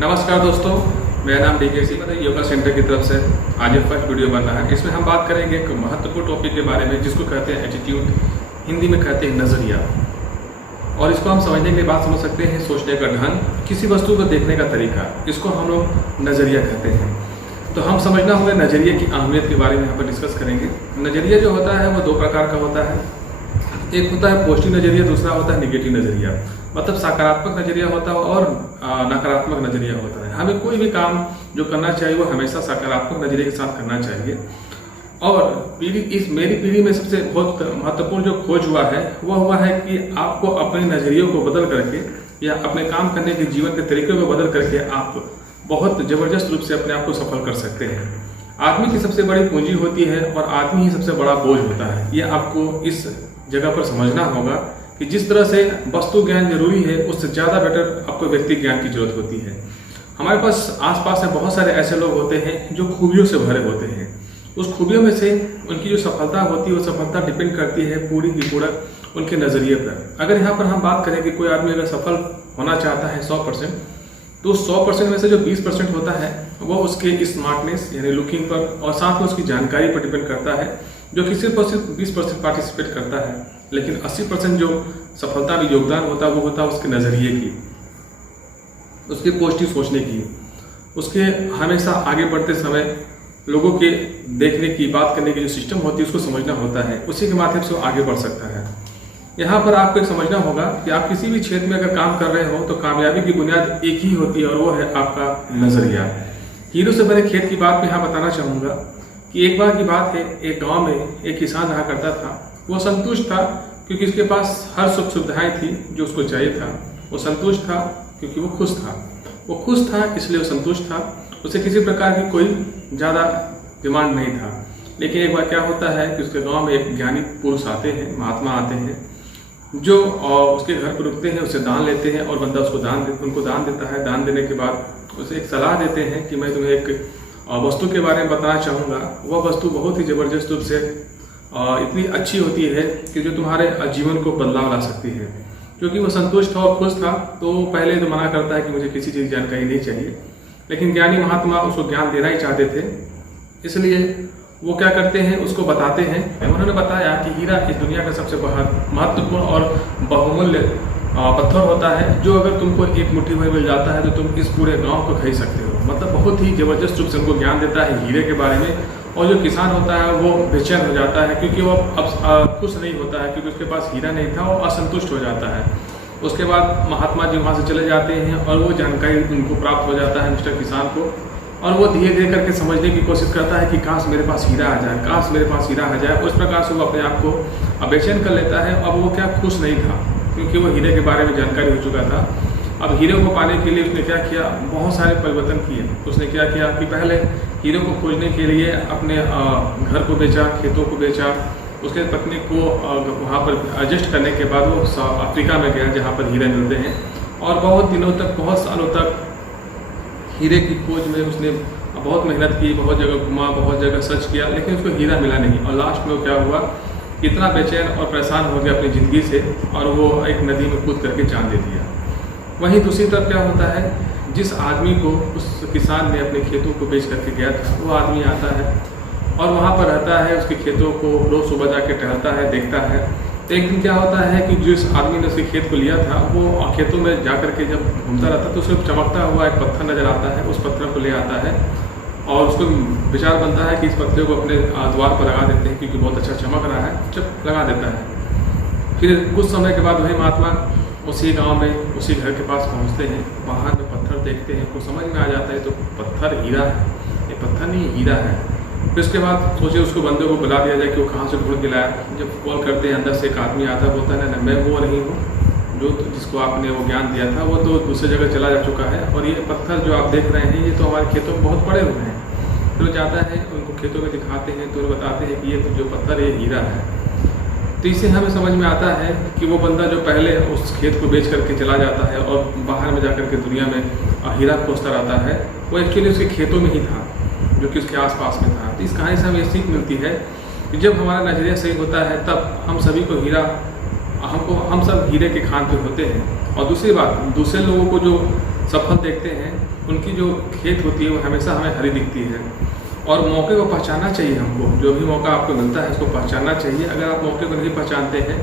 नमस्कार दोस्तों, मेरा नाम डीके योगा सेंटर की तरफ से आज एक फर्स्ट वीडियो बन रहा है। इसमें हम बात करेंगे एक महत्वपूर्ण टॉपिक के बारे में जिसको कहते हैं एटीट्यूड, हिंदी में कहते हैं नज़रिया। और इसको हम समझने के बाद समझ सकते हैं सोचने का ढंग, किसी वस्तु को देखने का तरीका, इसको हम लोग नज़रिया कहते हैं। तो हम समझना होगा नज़रिए की अहमियत के बारे में यहाँ पर डिस्कस करेंगे। नज़रिया जो होता है वो दो प्रकार का होता है, एक होता है पॉजिटिव नज़रिया, दूसरा होता है निगेटिव नज़रिया। मतलब सकारात्मक नज़रिया होता है और नकारात्मक नज़रिया होता है। हमें कोई भी काम जो करना चाहिए वो हमेशा सकारात्मक नज़रिए के साथ करना चाहिए। और मेरी पीढ़ी में सबसे बहुत महत्वपूर्ण जो खोज हुआ है वो हुआ है कि आपको अपने नज़रियों को बदल करके या अपने काम करने के जीवन के तरीके को बदल करके आप बहुत ज़बरदस्त रूप से अपने आप को सफल कर सकते हैं। आदमी की सबसे बड़ी पूंजी होती है और आदमी ही सबसे बड़ा बोझ होता है। ये आपको इस जगह पर समझना होगा कि जिस तरह से वस्तु ज्ञान जरूरी है उससे ज़्यादा बेटर आपको व्यक्ति ज्ञान की जरूरत होती है। हमारे पास आसपास में बहुत सारे ऐसे लोग होते हैं जो खूबियों से भरे होते हैं। उस खूबियों में से उनकी जो सफलता होती है वो सफलता डिपेंड करती है पूरी की पूरा उनके नज़रिए पर। अगर यहाँ पर हम बात करें कि कोई आदमी अगर सफल होना चाहता है 100%, तो 100% में से जो 20% होता है वो उसके स्मार्टनेस यानी लुकिंग पर और साथ में उसकी जानकारी पर डिपेंड करता है, जो कि सिर्फ और सिर्फ 20% पार्टिसिपेट करता है। लेकिन 80% जो सफलता में योगदान होता है वो होता है उसके नज़रिए की, उसके पॉजिटिव सोचने की, उसके हमेशा आगे बढ़ते समय लोगों के देखने की, बात करने की जो सिस्टम होती है उसको समझना होता है। उसी के माध्यम से वो आगे बढ़ सकता है। यहाँ पर आपको एक समझना होगा कि आप किसी भी क्षेत्र में अगर काम कर रहे हो तो कामयाबी की बुनियाद एक ही होती है और वो है आपका नज़रिया। हीरो से भरे खेत की बात मैं यहाँ बताना चाहूँगा कि एक बार की बात है, एक गांव में एक किसान रहा करता था। वो संतुष्ट था क्योंकि उसके पास हर सुख सुविधाएं थी जो उसको चाहिए था। वो संतुष्ट था क्योंकि वो खुश था। वो खुश था इसलिए वो संतुष्ट था। उसे किसी प्रकार की कोई ज़्यादा डिमांड नहीं था। लेकिन एक बार क्या होता है कि उसके गांव में एक ज्ञानी पुरुष आते हैं, महात्मा आते हैं, जो उसके घर पर रुकते हैं, उससे दान लेते हैं और बंदा उनको दान देता है। दान देने के बाद उसे एक सलाह देते हैं कि मैं तुम्हें एक वस्तु के बारे में बताना चाहूँगा। वह वस्तु बहुत ही ज़बरदस्त रूप से इतनी अच्छी होती है कि जो तुम्हारे जीवन को बदलाव ला सकती है। क्योंकि वो संतुष्ट था और खुश था तो पहले तो मना करता है कि मुझे किसी चीज़ की जानकारी नहीं चाहिए, लेकिन ज्ञानी महात्मा उसको ज्ञान देना ही चाहते थे। इसलिए वो क्या करते हैं, उसको बताते हैं। उन्होंने बताया कि हीरा इस दुनिया का सबसे महत्वपूर्ण और बहुमूल्य पत्थर होता है, जो अगर तुमको एक मुट्ठी भर मिल जाता है तो तुम इस पूरे गांव को खरीद सकते हो। मतलब बहुत ही ज़बरदस्त रूप से उनको ज्ञान देता है हीरे के बारे में। और जो किसान होता है वो बेचैन हो जाता है क्योंकि वो अब खुश नहीं होता है, क्योंकि उसके पास हीरा नहीं था, वो असंतुष्ट हो जाता है। उसके बाद महात्मा जी वहाँ से चले जाते हैं और वो जानकारी उनको प्राप्त हो जाता है मिस्टर किसान को। और वो धीरे धीरे करके समझने की कोशिश करता है कि काश मेरे पास हीरा आ जाए, काश मेरे पास हीरा आ जाए। उस प्रकार से वो अपने आप को बेचैन कर लेता है। अब वो क्या खुश नहीं था क्योंकि वो हीरे के बारे में जानकारी हो चुका था। अब हीरे को पाने के लिए उसने क्या किया, बहुत सारे परिवर्तन किए। उसने क्या किया कि पहले हीरे को खोजने के लिए अपने घर को बेचा, खेतों को बेचा। उसके पत्नी को वहाँ पर एडजस्ट करने के बाद वो अफ्रीका में गया जहाँ पर हीरे मिलते हैं। और बहुत दिनों तक, बहुत सालों तक हीरे की खोज में उसने बहुत मेहनत की, बहुत जगह घुमा, बहुत जगह सर्च किया, लेकिन उसको हीरा मिला नहीं। और लास्ट में वो क्या हुआ, इतना बेचैन और परेशान हो गया अपनी ज़िंदगी से और वो एक नदी में कूद करके जान दे दिया। वहीं दूसरी तरफ क्या होता है, जिस आदमी को उस किसान ने अपने खेतों को बेच करके गया था, वो आदमी आता है और वहाँ पर रहता है, उसके खेतों को रोज़ सुबह जाके टहलता है, देखता है। तो एक दिन क्या होता है कि जिस आदमी ने उसके खेत को लिया था वो खेतों में जा करके जब घूमता रहता तो उसे चमकता हुआ एक पत्थर नज़र आता है। उस पत्थर को ले आता है और उसको विचार बनता है कि इस पत्थर को अपने द्वार पर लगा देते हैं क्योंकि बहुत अच्छा चमक रहा है। जब लगा देता है, फिर कुछ समय के बाद वही महात्मा उसी गांव में उसी घर के पास पहुंचते हैं। बाहर में पत्थर देखते हैं, को समझ में आ जाता है तो पत्थर हीरा है, ये पत्थर नहीं हीरा है। फिर उसके बाद सोचे उसको बंदे को बुला दिया जाए कि वो कहाँ से ढूंढ के लाया। जब कॉल करते हैं अंदर से एक आदमी आता है, बोलता है ना मैं वो नहीं हूँ जो जिसको आपने वो ज्ञान दिया था, वो तो दूसरी जगह चला जा चुका है। और ये पत्थर जो आप देख रहे हैं ये तो हमारे खेतों में बहुत पड़े हुए हैं। फिर वो जाता है, उनको खेतों में दिखाते हैं तो बताते हैं कि ये तो जो पत्थर है हीरा है। तो इससे हमें समझ में आता है कि वो बंदा जो पहले उस खेत को बेच करके चला जाता है और बाहर में जाकर के दुनिया में हीरा खोजता रहता है, वो एक्चुअली उसके खेतों में ही था जो कि उसके आसपास में था। तो इस कहानी से हमें ये सीख मिलती है कि जब हमारा नज़रिया सही होता है तब हम सभी को हम सब हीरे के खान पे होते हैं। और दूसरी बात, दूसरे लोगों को जो सफल देखते हैं, उनकी जो खेत होती है वो हमेशा हमें हरी दिखती है। और मौके को पहचानना चाहिए हमको, जो भी मौका आपको मिलता है उसको पहचानना चाहिए। अगर आप मौके को नहीं पहचानते हैं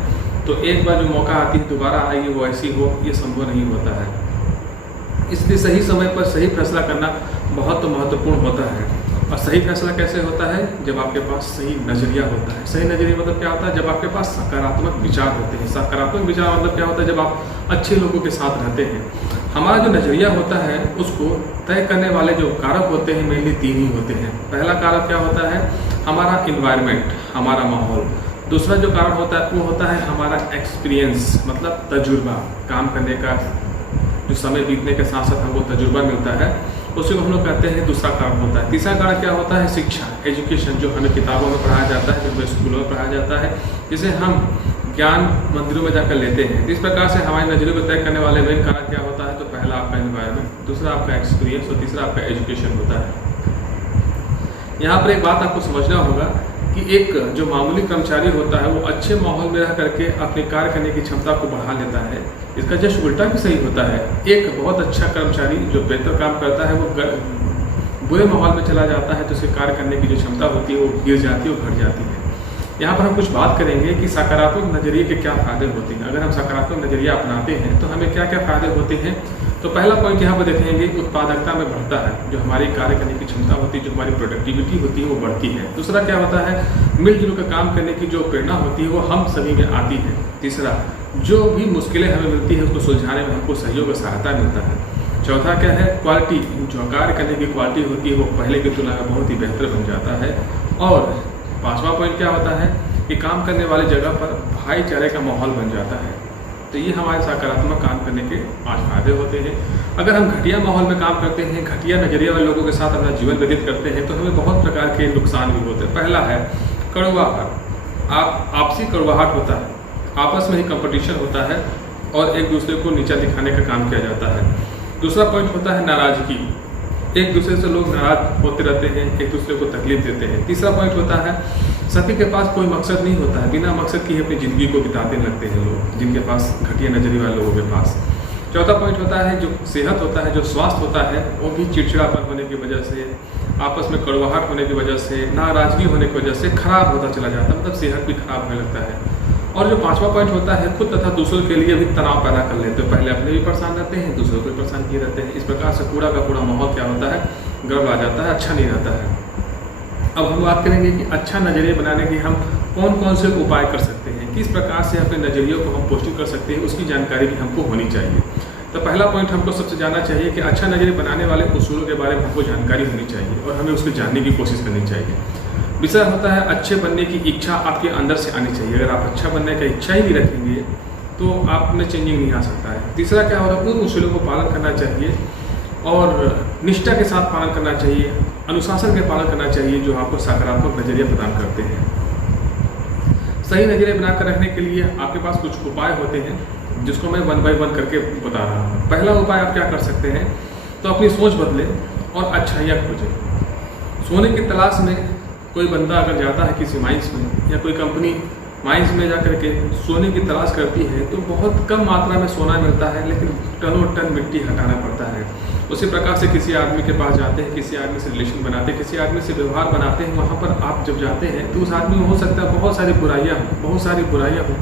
तो एक बार जो मौका आती है दोबारा आएगी वो ऐसी हो, ये संभव नहीं होता है। इसलिए सही समय पर सही फैसला करना बहुत महत्वपूर्ण होता है। और सही फैसला कैसे होता है? जब आपके पास सही नज़रिया होता है। सही नज़रिया मतलब क्या होता है? जब आपके पास सकारात्मक विचार होते हैं। सकारात्मक विचार मतलब क्या होता है? जब आप अच्छे लोगों के साथ रहते हैं। हमारा जो नज़रिया होता है उसको तय करने वाले जो कारक होते हैं मेनली 3 ही होते हैं। पहला कारक क्या होता है? हमारा इन्वायरमेंट, हमारा माहौल। दूसरा जो कारण होता है वो होता है हमारा एक्सपीरियंस, मतलब तजुर्बा, काम करने का जो समय बीतने के साथ साथ हमको तजुर्बा मिलता है, उसी को हम लोग कहते हैं दूसरा कारण होता है। तीसरा कारण क्या होता है? शिक्षा, एजुकेशन, जो हमें किताबों में पढ़ाया जाता है, जो स्कूलों में पढ़ाया जाता है, जिसे हम ज्ञान मंदिरों में जाकर लेते हैं। इस प्रकार से हमारे नजरिए को तय करने वाले मेन कारण क्या होता है? तो पहला आपका एनवायरनमेंट, दूसरा आपका एक्सपीरियंस और तीसरा आपका एजुकेशन होता है। यहाँ पर एक बात आपको समझना होगा कि एक जो मामूली कर्मचारी होता है वो अच्छे माहौल में रह करके अपने कार्य करने की क्षमता को बढ़ा लेता है। इसका जस्ट उल्टा भी सही होता है। एक बहुत अच्छा कर्मचारी जो बेहतर काम करता है वो बुरे माहौल में चला जाता है तो उसके कार्य करने की जो क्षमता होती है वो गिर जाती है, वो घट जाती है। यहाँ पर हम कुछ बात करेंगे कि सकारात्मक नज़रिए के क्या फ़ायदे होते हैं। अगर हम सकारात्मक नज़रिया अपनाते हैं तो हमें क्या क्या फ़ायदे होते हैं। तो पहला पॉइंट यहाँ पर देखेंगे, उत्पादकता में बढ़ता है। जो हमारी कार्य करने की क्षमता होती है, जो हमारी प्रोडक्टिविटी होती है वो बढ़ती है। दूसरा क्या होता है? मिलजुल कर काम करने की जो प्रेरणा होती है वो हम सभी में आती है। तीसरा, जो भी मुश्किलें हमें मिलती है उसको सुलझाने में हमको सहयोग और सहायता मिलता है। चौथा क्या है? क्वालिटी, जो कार्य करने की क्वालिटी होती है वो पहले की तुलना में बहुत ही बेहतर बन जाता है। और पांचवा पॉइंट क्या होता है कि काम करने वाली जगह पर भाईचारे का माहौल बन जाता है। तो ये हमारे सकारात्मक काम करने के 5 फायदे होते हैं। अगर हम घटिया माहौल में काम करते हैं, घटिया नजरिए वाले लोगों के साथ अपना जीवन व्यतीत करते हैं तो हमें बहुत प्रकार के नुकसान भी होते हैं। पहला है कड़वाहट। आपसी कड़वाहट होता है, आपस में ही कंपटीशन होता है और एक दूसरे को नीचा दिखाने का काम किया जाता है। दूसरा पॉइंट होता है नाराजगी। एक दूसरे से लोग नाराज होते रहते हैं, एक दूसरे को तकलीफ देते हैं। तीसरा पॉइंट होता है सभी के पास कोई मकसद नहीं होता है, बिना मकसद की अपनी ज़िंदगी को बिताने लगते हैं लोग, जिनके पास घटिया नजरिए वाले लोगों के पास। चौथा पॉइंट होता है जो सेहत होता है, जो स्वास्थ्य होता है, वो भी चिड़चिड़ापन होने की वजह से, आपस में कड़वाहट होने की वजह से, नाराजगी होने की वजह से खराब होता चला जाता है, मतलब सेहत भी खराब होने लगता है। और जो पांचवा पॉइंट होता है खुद तथा दूसरों के लिए भी तनाव पैदा कर लेते हैं। पहले अपने भी परेशान रहते हैं, दूसरों को भी परेशान किए रहते हैं। इस प्रकार से पूरा का पूरा माहौल क्या होता है? गड़बड़ा जाता है, अच्छा नहीं रहता है। अब हम बात करेंगे कि अच्छा नज़रिए बनाने के हम कौन कौन से उपाय कर सकते हैं, किस प्रकार से अपने नज़रियों को हम पोषित कर सकते हैं, उसकी जानकारी भी हमको होनी चाहिए। तो पहला पॉइंट हमको सबसे जानना चाहिए कि अच्छा नज़रिए बनाने वाले उसूलों के बारे में हमको जानकारी होनी चाहिए और हमें उसको जानने की कोशिश करनी चाहिए। विषय होता है अच्छे बनने की इच्छा आपके अंदर से आनी चाहिए। अगर आप अच्छा बनने का इच्छा ही नहीं रखेंगे तो आप में चेंजिंग नहीं आ सकता है। तीसरा क्या होता है? उन उसूलों को पालन करना चाहिए और निष्ठा के साथ पालन करना चाहिए, अनुशासन के पालन करना चाहिए, जो आपको सकारात्मक नज़रिया प्रदान करते हैं। सही नज़रिया बनाकर रखने के लिए आपके पास कुछ उपाय होते हैं जिसको मैं 1 बाय 1 करके बता रहा हूँ। पहला उपाय आप क्या कर सकते हैं? तो अपनी सोच बदलें और अच्छाइयाँ खोजें। सोने की तलाश में कोई बंदा अगर जाता है किसी माइंस में या कोई कंपनी माइंस में जा करके सोने की तलाश करती है तो बहुत कम मात्रा में सोना मिलता है, लेकिन टनों टन मिट्टी हटाना पड़ता है। उसी प्रकार से किसी आदमी के पास जाते हैं, किसी आदमी से रिलेशन बनाते हैं, किसी आदमी से व्यवहार बनाते हैं, वहाँ पर आप जब जाते हैं तो उस आदमी में हो सकता है बहुत सारी बुराइयाँ हों,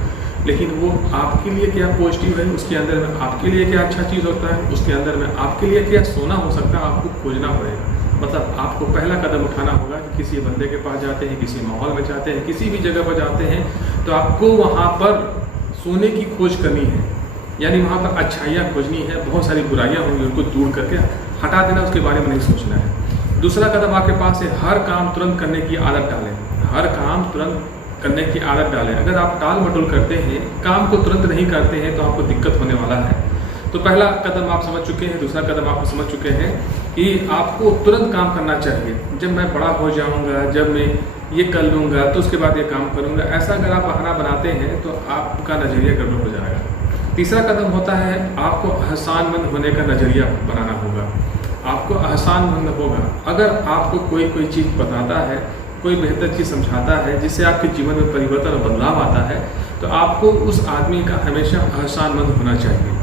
लेकिन वो आपके लिए क्या पॉजिटिव है, उसके अंदर में आपके लिए क्या अच्छा चीज़ होता है, उसके अंदर में आपके लिए क्या सोना हो सकता है, आपको खोजना पड़ेगा। मतलब आपको पहला कदम उठाना होगा कि किसी बंदे के पास जाते हैं, किसी माहौल में जाते हैं, किसी भी जगह पर जाते हैं तो आपको वहाँ पर सोने की खोज करनी है, यानी वहाँ पर अच्छाइयाँ खोजनी है। बहुत सारी बुराइयाँ होंगी, उनको दूर करके हटा देना, उसके बारे में नहीं सोचना है। दूसरा कदम आपके पास है हर काम तुरंत करने की आदत डालें। हर काम तुरंत करने की आदत डालें। अगर आप टाल मटोल करते हैं, काम को तुरंत नहीं करते हैं तो आपको दिक्कत होने वाला है। तो पहला कदम आप समझ चुके हैं। दूसरा कदम आप समझ चुके हैं कि आपको तुरंत काम करना चाहिए। जब मैं बड़ा हो जाऊंगा, जब मैं ये कर लूँगा तो उसके बाद ये काम करूँगा, ऐसा अगर आप बहाना बनाते हैं तो आपका नज़रिया गड़बड़ हो जाएगा। तीसरा कदम होता है आपको एहसानमंद होने का नज़रिया बनाना होगा। आपको एहसानमंद होगा अगर आपको कोई चीज़ बताता है, कोई बेहतर चीज़ समझाता है जिससे आपके जीवन में परिवर्तन और बदलाव आता है, तो आपको उस आदमी का हमेशा एहसानमंद होना चाहिए।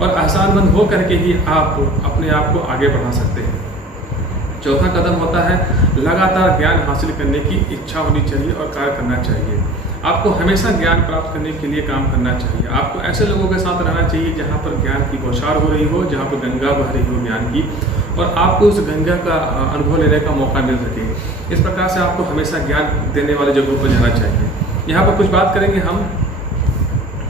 और एहसानमंद हो करके ही आप अपने आप को आगे बढ़ा सकते हैं। चौथा कदम होता है लगातार ज्ञान हासिल करने की इच्छा होनी चाहिए और कार्य करना चाहिए। आपको हमेशा ज्ञान प्राप्त करने के लिए काम करना चाहिए। आपको ऐसे लोगों के साथ रहना चाहिए जहाँ पर ज्ञान की बौछार हो रही हो, जहाँ पर गंगा बह रही हो ज्ञान की, और आपको उस गंगा का अनुभव लेने का मौका मिल सके। इस प्रकार से आपको हमेशा ज्ञान देने वाले जगहों पर जाना चाहिए। यहाँ पर कुछ बात करेंगे हम,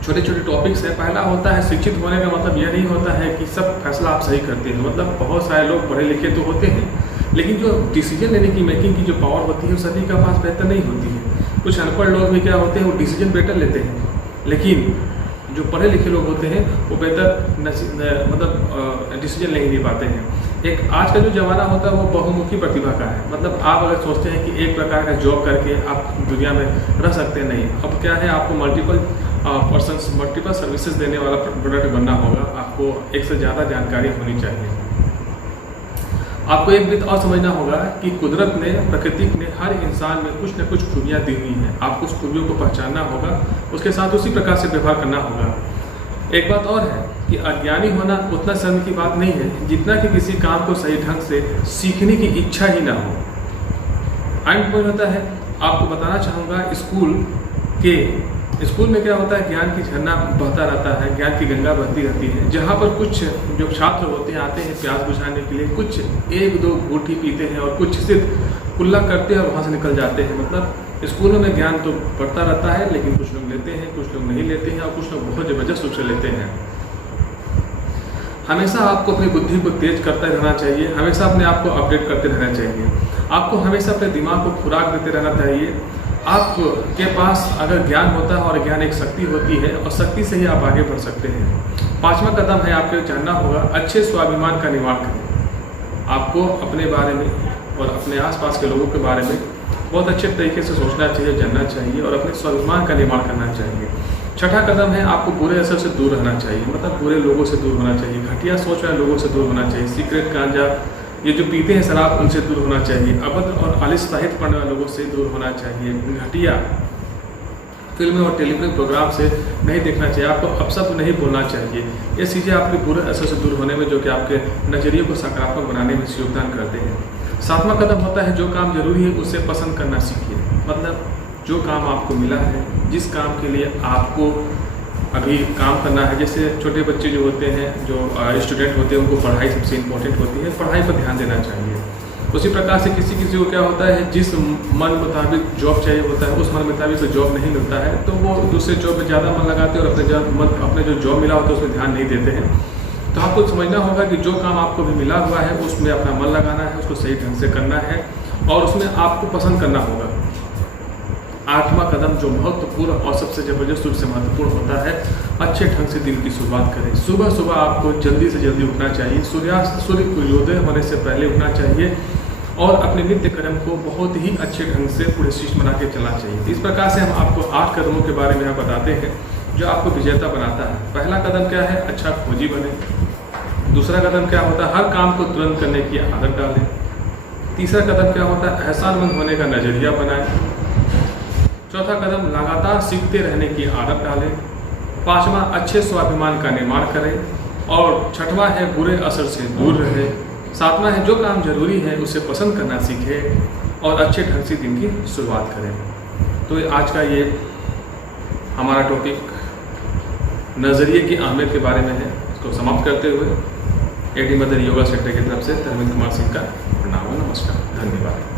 छोटे छोटे टॉपिक्स हैं। पहला होता है शिक्षित होने का मतलब यह नहीं होता है कि सब फैसला आप सही करते हैं। मतलब बहुत सारे लोग पढ़े लिखे तो होते हैं, लेकिन जो डिसीजन लेने की मेकिंग की जो पावर होती है वो सभी के पास बेहतर नहीं होती है। कुछ अनपढ़ लोग भी क्या होते हैं, वो डिसीजन बेटर लेते हैं, लेकिन जो पढ़े लिखे लोग होते हैं वो बेहतर मतलब डिसीजन ले ही नहीं पाते हैं। एक आज का जो ज़माना होता है वो बहुमुखी प्रतिभा का है। मतलब आप अगर सोचते हैं कि एक प्रकार का जॉब करके आप दुनिया में रह सकते हैं, नहीं। अब क्या है, आपको मल्टीपल सर्विसेज देने वाला प्रोडक्ट बनना होगा। आपको एक से ज़्यादा जानकारी होनी चाहिए। आपको एक बात और समझना होगा कि कुदरत ने, प्रकृति ने हर इंसान में कुछ न कुछ खूबियाँ दी हुई हैं। आपको उस खूबियों को पहचानना होगा, उसके साथ उसी प्रकार से व्यवहार करना होगा। एक बात और है कि अज्ञानी होना उतना शर्म की बात नहीं है जितना कि किसी काम को सही ढंग से सीखने की इच्छा ही ना हो। एंड पॉइंट होता है, आपको बताना चाहूँगा स्कूल में क्या होता है, ज्ञान की झरना बहता रहता है, ज्ञान की गंगा बहती रहती है। जहाँ पर कुछ जो छात्र होते हैं आते हैं प्यास बुझाने के लिए, कुछ एक दो घूंटी पीते हैं और कुछ सिर्फ कुल्ला करते हैं और वहाँ से निकल जाते हैं। मतलब स्कूलों में ज्ञान तो बढ़ता रहता है, लेकिन कुछ लोग लेते हैं, कुछ लोग नहीं लेते हैं, और कुछ लोग बहुत ज़बरदस्त रूप से लेते हैं। हमेशा आपको अपनी बुद्धि को तेज करते रहना चाहिए, हमेशा अपने आप को अपडेट करते रहना चाहिए। आपको हमेशा अपने दिमाग को खुराक देते रहना चाहिए। आपके पास अगर ज्ञान होता है और ज्ञान एक शक्ति होती है, और शक्ति से ही आप आगे बढ़ सकते हैं। पांचवा कदम है, आपको जानना होगा अच्छे स्वाभिमान का निर्माण करें। आपको अपने बारे में और अपने आसपास के लोगों के बारे में बहुत अच्छे तरीके से सोचना चाहिए, जानना चाहिए और अपने स्वाभिमान का निर्माण करना चाहिए। छठा कदम है, आपको बुरे असर से दूर रहना चाहिए। मतलब बुरे लोगों से दूर होना चाहिए, घटिया सोच वाले लोगों से दूर होना चाहिए। सिगरेट, गांजा, ये जो पीते हैं शराब, उनसे दूर होना चाहिए। अभद्र और आलिश साहित्य पढ़ने वाले लोगों से दूर होना चाहिए। घटिया फिल्में और टेलीविजन प्रोग्राम से नहीं देखना चाहिए। आपको अपशब्द नहीं बोलना चाहिए। ये चीज़ें आपके बुरे असर से दूर होने में, जो कि आपके नज़रिए को सकारात्मक बनाने में योगदान करते हैं। सातवां कदम होता है, जो काम जरूरी है उसे पसंद करना सीखिए। मतलब जो काम आपको मिला है, जिस काम के लिए आपको अभी काम करना है, जैसे छोटे बच्चे जो होते हैं, जो स्टूडेंट होते हैं, उनको पढ़ाई सबसे इम्पोर्टेंट होती है, पढ़ाई पर ध्यान देना चाहिए। उसी प्रकार से किसी को क्या होता है, जिस मन मुताबिक जॉब चाहिए होता है, उस मन मुताबिक जॉब नहीं मिलता है, तो वो दूसरे जॉब में ज़्यादा मन लगाते हैं और अपने जो जॉब मिला होता है उसमें ध्यान नहीं देते हैं। तो आपको समझना होगा कि जो काम आपको भी मिला हुआ है उसमें अपना मन लगाना है, उसको सही ढंग से करना है और उसमें आपको पसंद करना होगा। आठवां कदम जो महत्वपूर्ण और सबसे ज़बरदस्त रूप से महत्वपूर्ण होता है, अच्छे ढंग से दिन की शुरुआत करें। सुबह सुबह आपको जल्दी से जल्दी उठना चाहिए। सूर्योदय होने से पहले उठना चाहिए और अपने नित्य कर्म को बहुत ही अच्छे ढंग से पूरे शिष्ट बना के चलना चाहिए। इस प्रकार से हम आपको 8 कदमों के बारे में यहाँ बताते हैं जो आपको विजेता बनाता है। पहला कदम क्या है, अच्छा खोजी बने। दूसरा कदम क्या होता है, हर काम को तुरंत करने की आदत डालें। तीसरा कदम क्या होता है, एहसानमंद होने का नज़रिया बनाएं। चौथा कदम, लगातार सीखते रहने की आदत डालें। पांचवा, अच्छे स्वाभिमान का निर्माण करें। और छठवां है, बुरे असर से दूर रहें। सातवां है, जो काम जरूरी है उसे पसंद करना सीखें और अच्छे ढंग से दिन की शुरुआत करें। तो आज का ये हमारा टॉपिक नज़रिए की अहमियत के बारे में है। इसको समाप्त करते हुए एडी मदर योगा सेंटर की तरफ से धर्मेंद्र कुमार सिंह का प्रणाम, नमस्कार, धन्यवाद।